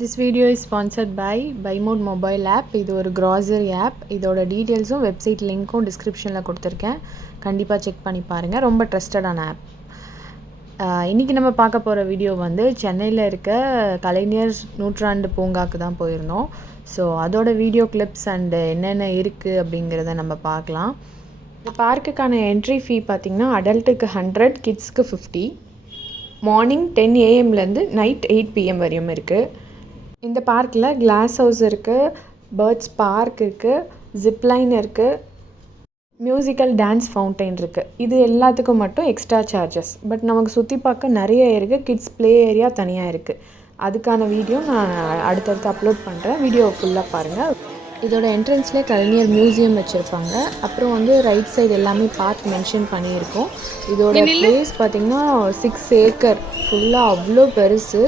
This video is sponsored by BuyMode mobile app. இது ஒரு grocery app. இதோட டீடைல்ஸும் website லிங்க்கும் டிஸ்கிரிப்ஷனில் கொடுத்துருக்கேன். கண்டிப்பாக செக் பண்ணி பாருங்கள். ரொம்ப ட்ரஸ்டடான ஆப். இன்றைக்கி நம்ம பார்க்க போகிற வீடியோ வந்து சென்னையில் இருக்க கலைஞர் நூற்றாண்டு பூங்காவுக்கு தான் போயிருந்தோம். ஸோ அதோட வீடியோ கிளிப்ஸ் அண்டு என்னென்ன இருக்குது அப்படிங்கிறத நம்ம பார்க்கலாம். இந்த பார்க்குக்கான என்ட்ரி ஃபீ பார்த்திங்கன்னா அடல்ட்டுக்கு 100, கிட்ஸ்க்கு 50. மார்னிங் 10 AM நைட் 8 PM வரையும் இருக்குது. இந்த பார்க்கில் கிளாஸ் ஹவுஸ் இருக்குது, பேர்ட்ஸ் பார்க் இருக்குது, ஜிப்லைன் இருக்குது, மியூசிக்கல் டான்ஸ் ஃபவுண்டைன் இருக்குது. இது எல்லாத்துக்கும் மட்டும் எக்ஸ்ட்ரா சார்ஜஸ். பட் நமக்கு சுற்றி பார்க்க நிறைய இருக்குது. கிட்ஸ் ப்ளே ஏரியா தனியாக இருக்குது. அதுக்கான வீடியோ நான் அடுத்தடுத்து அப்லோட் பண்ணுறேன். வீடியோவை ஃபுல்லாக பாருங்கள். இதோட என்ட்ரன்ஸ்லேயே கலைஞர் மியூசியம் வச்சுருப்பாங்க. அப்புறம் வந்து ரைட் சைடு எல்லாமே பார்க் மென்ஷன் பண்ணியிருக்கோம். இதோட பிளேஸ் பார்த்திங்கன்னா 6 ஏக்கர் ஃபுல்லாக அவ்வளோ பெருசு.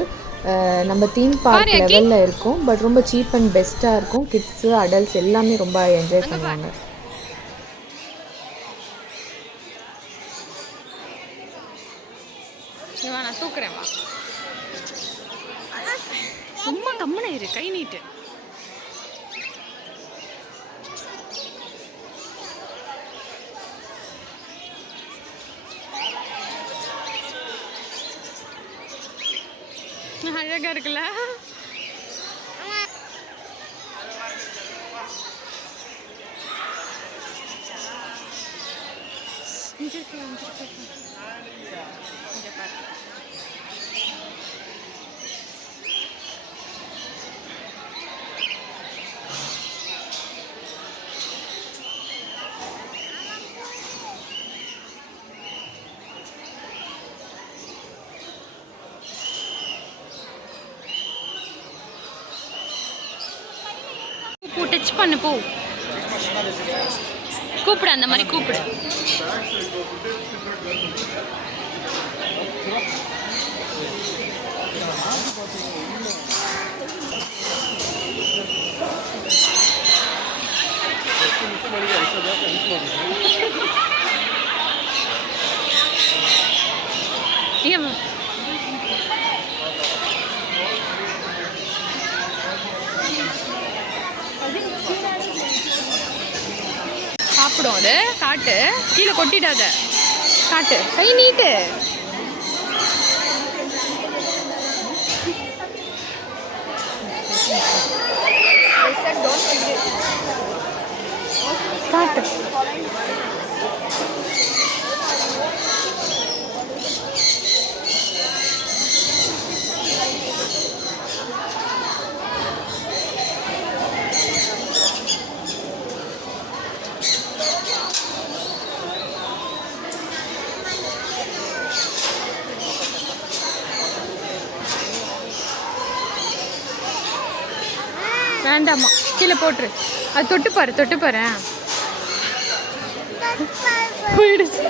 நம்ம தீம் பார்க் லெவலில் இருக்கும். பட் ரொம்ப சீப் அண்ட் பெஸ்ட்டாக இருக்கும். கிட்ஸு அடல்ட்ஸ் எல்லாமே ரொம்ப என்ஜாய் பண்ணுவாங்க. நான் தூக்குறேன், சும்மா கம்மன இரு, கை நீட்டு. அழகா இருக்குல்ல? டச் பண்ணு, போ கூப்பிடு, அந்த மாதிரி கூப்பிடு. சாப்பிடும் அது. காட்டு, கீழே கொட்டிடாத. காட்டு, கை நீட்டு. காட்டு. வேண்டாமா, கீழே போட்டுரு. அது தொட்டு பாரு, தொட்டு பாரு. போயிடுச்சு.